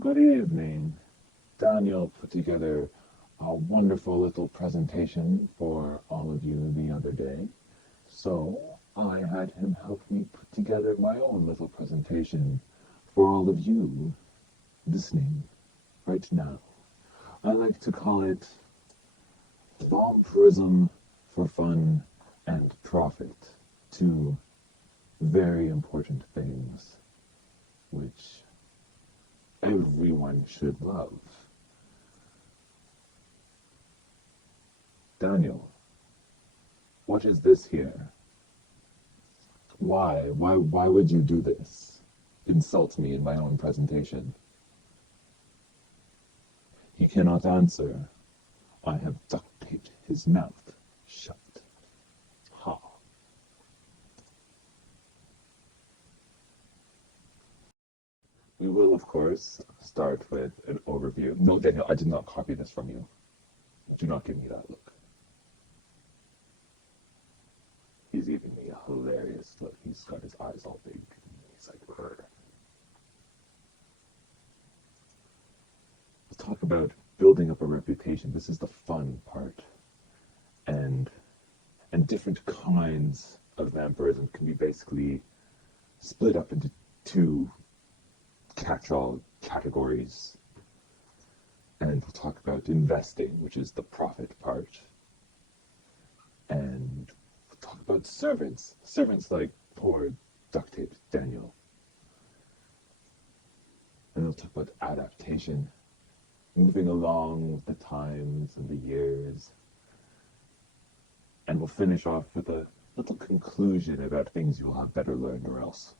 Good evening. Daniel put together a wonderful little presentation for all of you the other day. So I had him help me put together my own little presentation for all of you listening right now. I like to call it Vamprism for fun and profit. Two very important things which everyone should love. Daniel, what is this here? Why? Why would you do this? Insult me in my own presentation. He cannot answer. I have duct taped his mouth shut. Ha. We will, of course, start with an overview. No, Daniel, I did not copy this from you. Do not give me that look. He's giving me a hilarious look. He's got his eyes all big. He's like, "Brr." Let's talk about building up a reputation. This is the fun part. And different kinds of vampirism can be basically split up into two catch-all categories. And we'll talk about investing, which is the profit part. And we'll talk about servants. Servants like poor duct tape Daniel. And we'll talk about adaptation, moving along with the times and the years. And we'll finish off with a little conclusion about things you'll have better learned or else.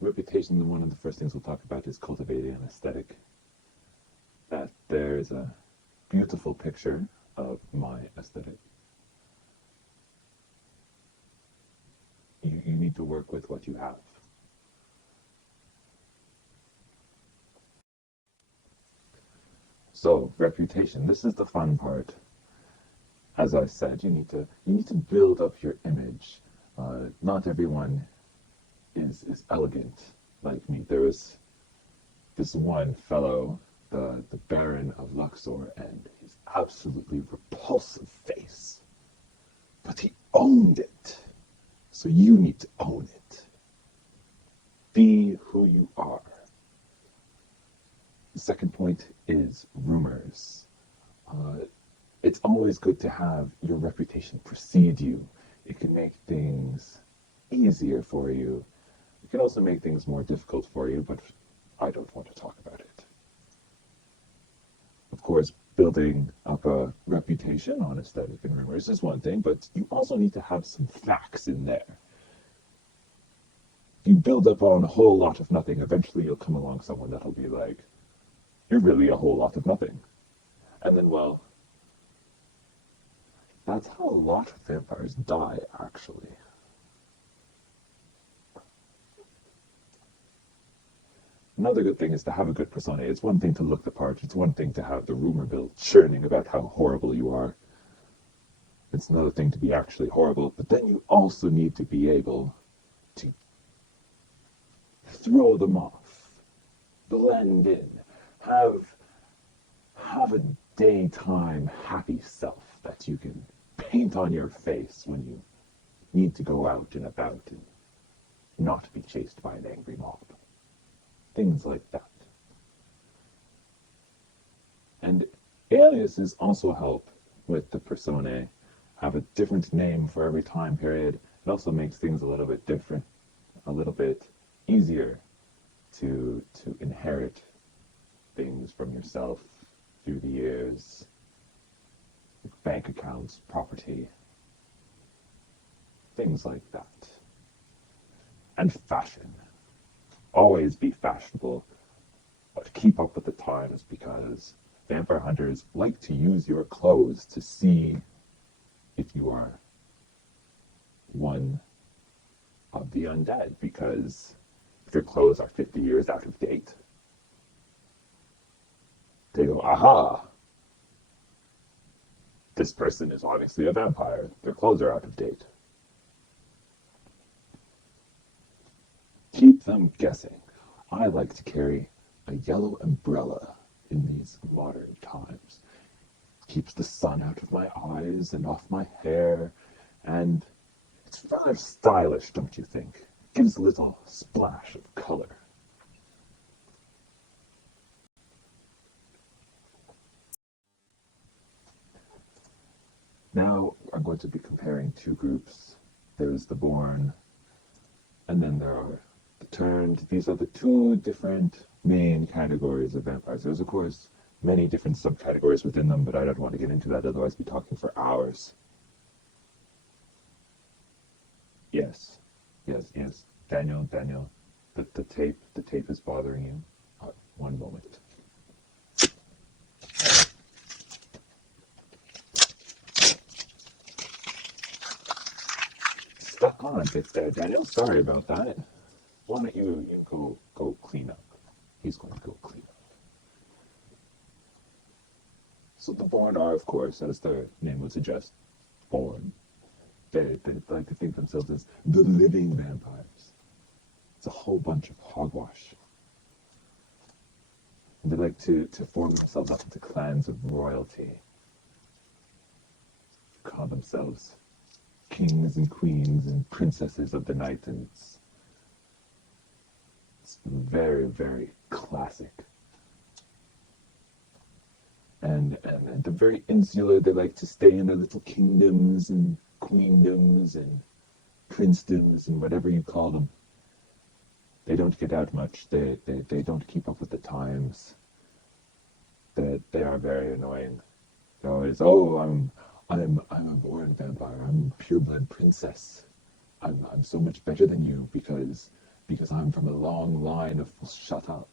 Reputation, one of the first things we'll talk about is cultivating an aesthetic. That there's a beautiful picture of my aesthetic. You need to work with what you have. So, reputation. This is the fun part. As I said, you need to build up your image. Not everyone is elegant like me. There was this one fellow, the Baron of Luxor, and his absolutely repulsive face. But he owned it. So you need to own it. Be who you are. The second point is rumors. Uh, it's always good to have your reputation precede you. It can make things easier for you. It can also make things more difficult for you, but I don't want to talk about it. Of course, building up a reputation on aesthetic and rumors is one thing, but you also need to have some facts in there. If you build up on a whole lot of nothing, eventually you'll come along someone that'll be like, "You're really a whole lot of nothing." And then, well, that's how a lot of vampires die, actually. Another good thing is to have a good persona. It's one thing to look the part, it's one thing to have the rumor mill churning about how horrible you are. It's another thing to be actually horrible, but then you also need to be able to throw them off, blend in, have have a daytime happy self that you can paint on your face when you need to go out and about and not be chased by an angry mob. Things like that. And aliases also help with the personae. Have a different name for every time period. It also makes things a little bit different, a little bit easier to inherit things from yourself through the years, bank accounts, property, things like that. And fashion. Always be fashionable, but keep up with the times because vampire hunters like to use your clothes to see if you are one of the undead, because if your clothes are 50 years out of date, they go, "Aha, this person is obviously a vampire. Their clothes are out of date." Keep I'm guessing. I like to carry a yellow umbrella in these modern times. Keeps the sun out of my eyes and off my hair, and it's rather stylish, don't you think? Gives a little splash of color. Now I'm going to be comparing two groups. There's the born, and then there are the turned. These are the two different main categories of vampires. There's, of course, many different subcategories within them, but I don't want to get into that, otherwise we'd be talking for hours. Yes, yes. Daniel, the tape is bothering you. One moment. Stuck on a bit there, Daniel. Sorry about that. Why don't you go clean up? He's going to go clean up. So the born are, of course, as their name would suggest, born. They like to think themselves as the living vampires. It's a whole bunch of hogwash. And they like to form themselves up into clans of royalty. Call themselves kings and queens and princesses of the night, and it's very, very classic. And they're very insular. They like to stay in their little kingdoms and queendoms and princedoms and whatever you call them. They don't get out much. They don't keep up with the times. They are very annoying. They're always, oh, I'm a born vampire. I'm a pureblood princess. I'm so much better than you because I'm from a long line of shut up.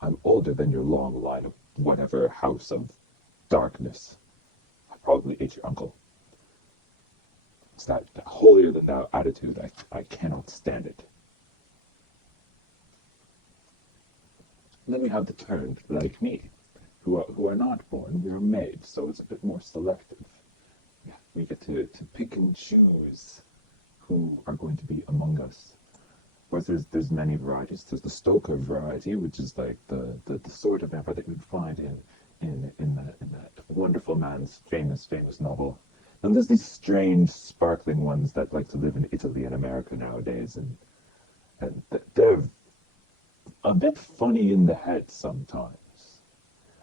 I'm older than your long line of whatever house of darkness. I probably ate your uncle. It's that holier than thou attitude. I cannot stand it. And then we have the turned, like me, who are not born. We are made, so it's a bit more selective. Yeah, we get to pick and choose who are going to be among us. Of course, there's many varieties. There's the Stoker variety, which is like the sort of vampire that you'd find in that wonderful man's famous novel. And there's these strange, sparkling ones that like to live in Italy and America nowadays, and they're a bit funny in the head sometimes.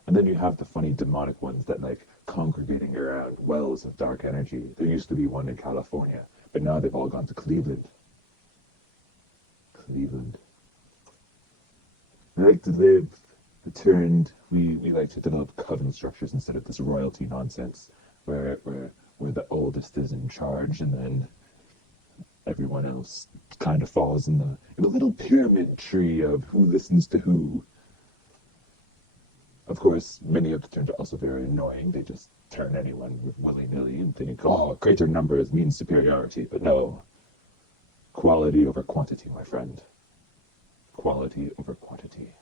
And then you have the funny demonic ones that like congregating around wells of dark energy. There used to be one in California, but now they've all gone to Cleveland. Cleveland. We like to live returned. We like to develop coven structures instead of this royalty nonsense where the oldest is in charge and then everyone else kind of falls in the little pyramid tree of who listens to who. Of course, many of the turns are also very annoying. They just turn anyone willy-nilly and think, oh, greater numbers means superiority. But no, quality over quantity, my friend. Quality over quantity.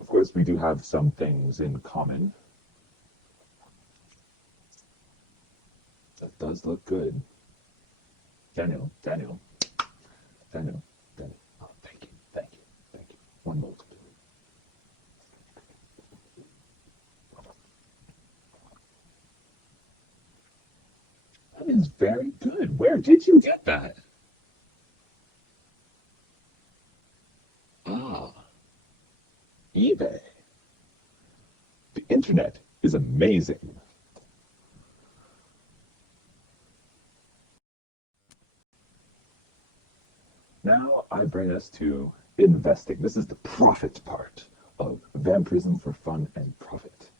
Of course, we do have some things in common. That does look good. Daniel. Oh, thank you. One moment. That is very good. Where did you get that? Ah, eBay. The internet is amazing. Now I bring us to investing. This is the profit part of vampirism for fun and profit.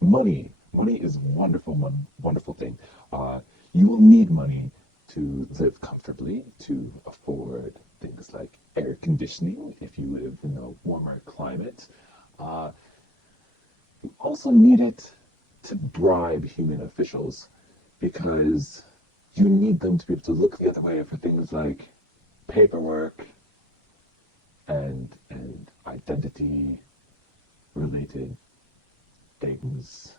Money is a wonderful thing. You will need money to live comfortably, to afford things like air conditioning if you live in a warmer climate. Uh, you also need it to bribe human officials because you need them to be able to look the other way for things like paperwork and identity related things.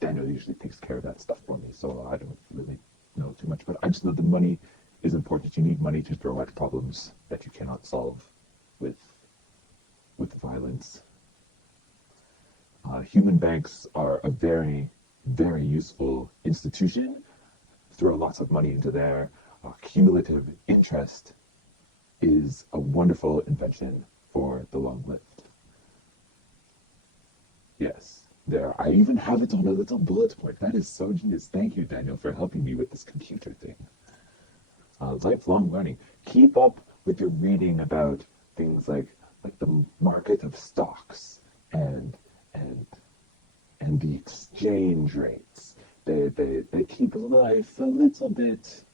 Daniel usually takes care of that stuff for me, so I don't really know too much, but I just know the money is important. You need money to throw at problems that you cannot solve with violence. Human banks are a very, very useful institution. Throw lots of money into there. Cumulative interest is a wonderful invention for the long-lived. Yes, there. I even have it on a little bullet point. That is so genius. Thank you, Daniel, for helping me with this computer thing. Lifelong learning. Keep up with your reading about things like the market of stocks and and and the exchange rates. They keep life a little bit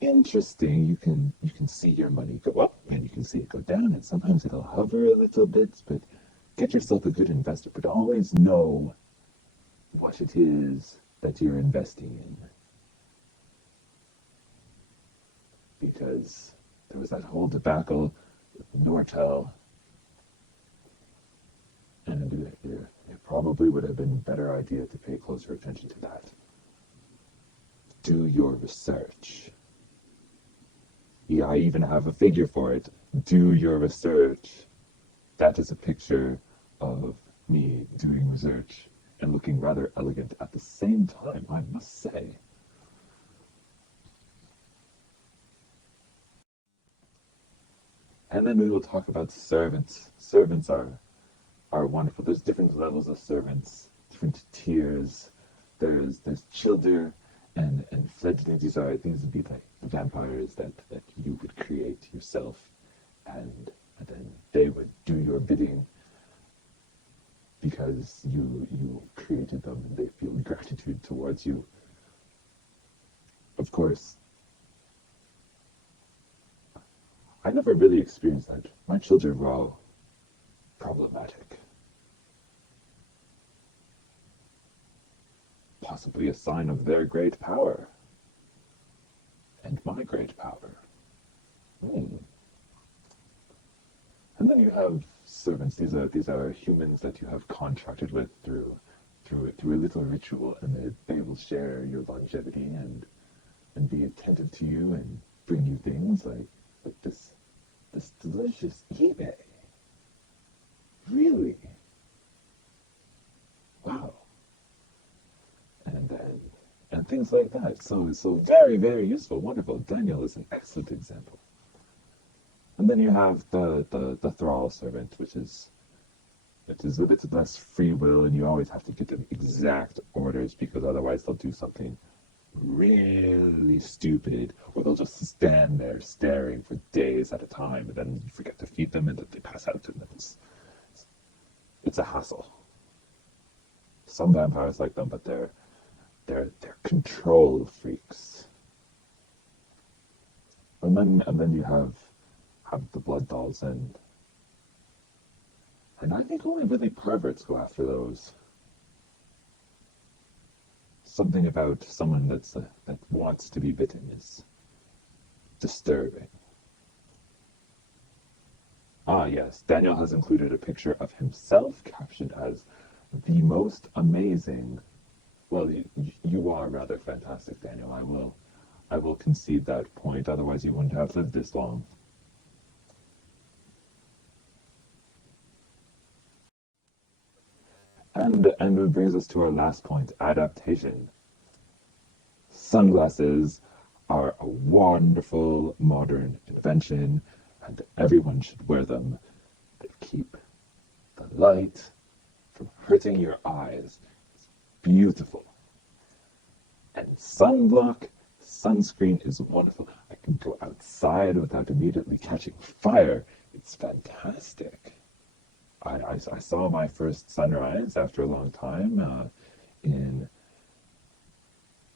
interesting. You can see your money go up and you can see it go down, and sometimes it'll hover a little bit, but get yourself a good investor, but always know what it is that you're investing in. Because there was that whole debacle with Nortel, and it probably would have been a better idea to pay closer attention to that. Do your research. Yeah, I even have a figure for it. Do your research. That is a picture of me doing research and looking rather elegant at the same time, I must say. And then we will talk about servants. Servants are wonderful. There's different levels of servants, different tiers. There's childer and fledgling. These would be like vampires that you would create yourself, and then they would do your bidding because you created them and they feel gratitude towards you. Of course, I never really experienced that. My children were all problematic. Possibly a sign of their great power and my great power. Hmm. And then you have servants. These are humans that you have contracted with through a little ritual, and they will share your longevity and be attentive to you and bring you things like this delicious eBay. Really? Wow. And things like that. So very, very useful, wonderful. Daniel is an excellent example. And then you have the thrall servant, which is a bit less free will, and you always have to get them exact orders because otherwise they'll do something really stupid, or they'll just stand there staring for days at a time, and then you forget to feed them, and then they pass out, and then it's a hassle. Some vampires like them, but they're control freaks. And then you have the blood dolls, and I think only really perverts go after those. Something about someone that wants to be bitten is disturbing. Ah, yes, Daniel has included a picture of himself captioned as the most amazing. Well, you are rather fantastic, Daniel. I will concede that point. Otherwise, you wouldn't have lived this long. And it brings us to our last point: adaptation. Sunglasses are a wonderful modern invention, and everyone should wear them. They keep the light from hurting your eyes. It's beautiful. And sunblock, sunscreen is wonderful. I can go outside without immediately catching fire. It's fantastic. I saw my first sunrise after a long time in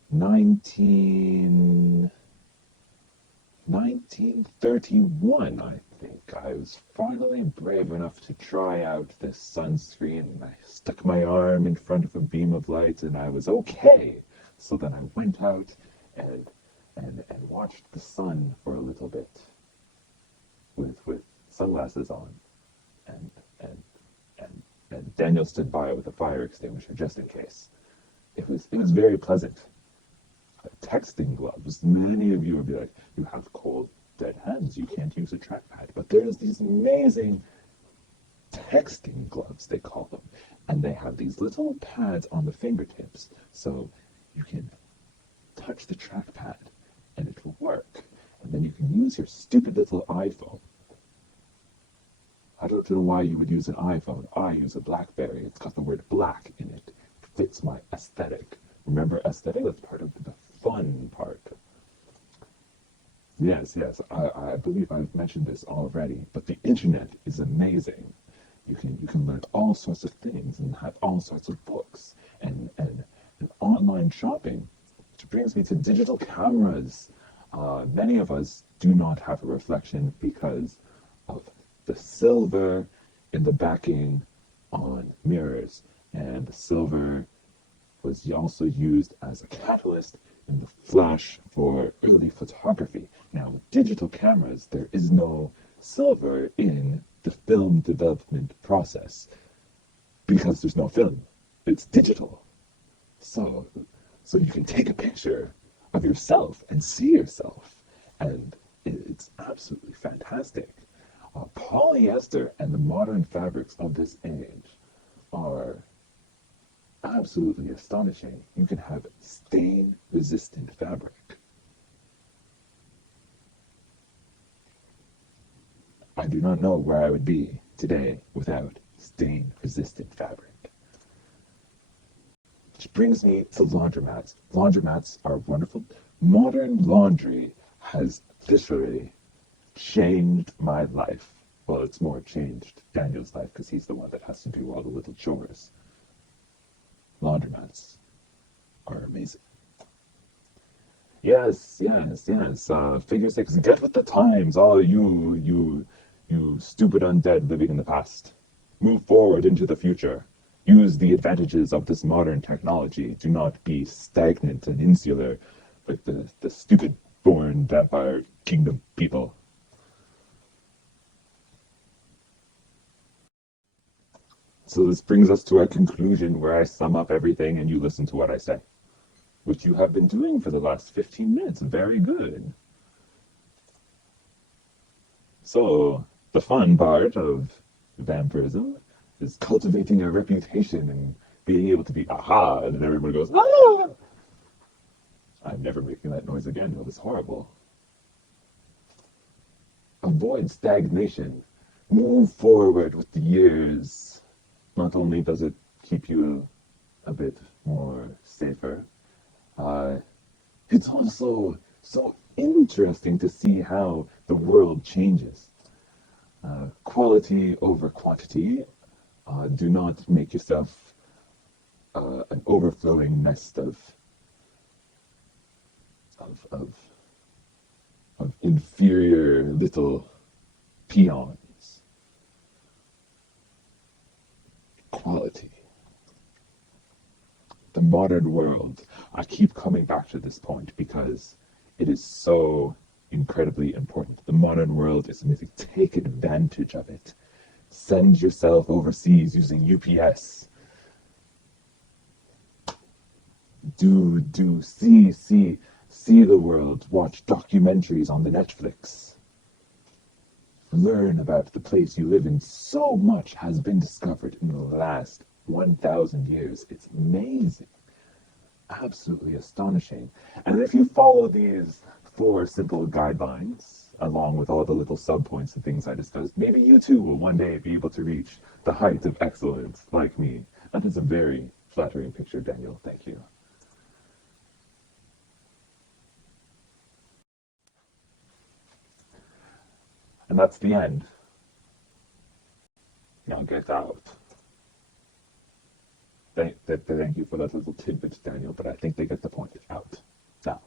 1931, I think. I was finally brave enough to try out this sunscreen, and I stuck my arm in front of a beam of light, and I was okay. So then I went out and and watched the sun for a little bit with sunglasses on, and and and Daniel stood by with a fire extinguisher just in case. It was very pleasant. Texting gloves. Many of you would be like, you have cold, dead hands. You can't use a trackpad. But there's these amazing texting gloves, they call them. And they have these little pads on the fingertips. So you can touch the trackpad and it will work. And then you can use your stupid little iPhone. I don't know why you would use an iPhone. I use a BlackBerry. It's got the word black in it. It fits my aesthetic. Remember aesthetic? That's part of the fun part. Yes, I believe I've mentioned this already, but the internet is amazing. You can learn all sorts of things and have all sorts of books and online shopping, which brings me to digital cameras. Many of us do not have a reflection because of the silver in the backing on mirrors, and the silver was also used as a catalyst in the flash for early photography. Now, with digital cameras, there is no silver in the film development process because there's no film. It's digital. So, so you can take a picture of yourself and see yourself, and it's absolutely fantastic. Polyester and the modern fabrics of this age are absolutely astonishing. You can have stain-resistant fabric. I do not know where I would be today without stain-resistant fabric. Which brings me to laundromats. Laundromats are wonderful. Modern laundry has literally changed my life. Well, it's more changed Daniel's life because he's the one that has to do all the little chores. Laundromats are amazing. Yes. Figure six, get with the times. Oh, you stupid undead living in the past. Move forward into the future. Use the advantages of this modern technology. Do not be stagnant and insular like the stupid born vampire kingdom people. So this brings us to our conclusion where I sum up everything and you listen to what I say, which you have been doing for the last 15 minutes. Very good. So the fun part of vampirism is cultivating a reputation and being able to be aha, and then everybody goes, ah! I'm never making that noise again. It was horrible. Avoid stagnation. Move forward with the years. Not only does it keep you a bit more safer, it's also so interesting to see how the world changes. Quality over quantity. Do not make yourself an overflowing nest of, of, of inferior little peons. Quality. The modern world. I keep coming back to this point because it is so incredibly important. The modern world is amazing. Take advantage of it. Send yourself overseas using UPS. See the world. Watch documentaries on the Netflix. Learn about the place you live in. So much has been discovered in the last 1,000 years. It's amazing. Absolutely astonishing. And if you follow these 4 simple guidelines, along with all the little subpoints and things I discussed, maybe you too will one day be able to reach the height of excellence like me. That is a very flattering picture, Daniel. Thank you. And that's the end. Now get out. Thank you for that little tidbit, Daniel, but I think they get the point. Out. Now.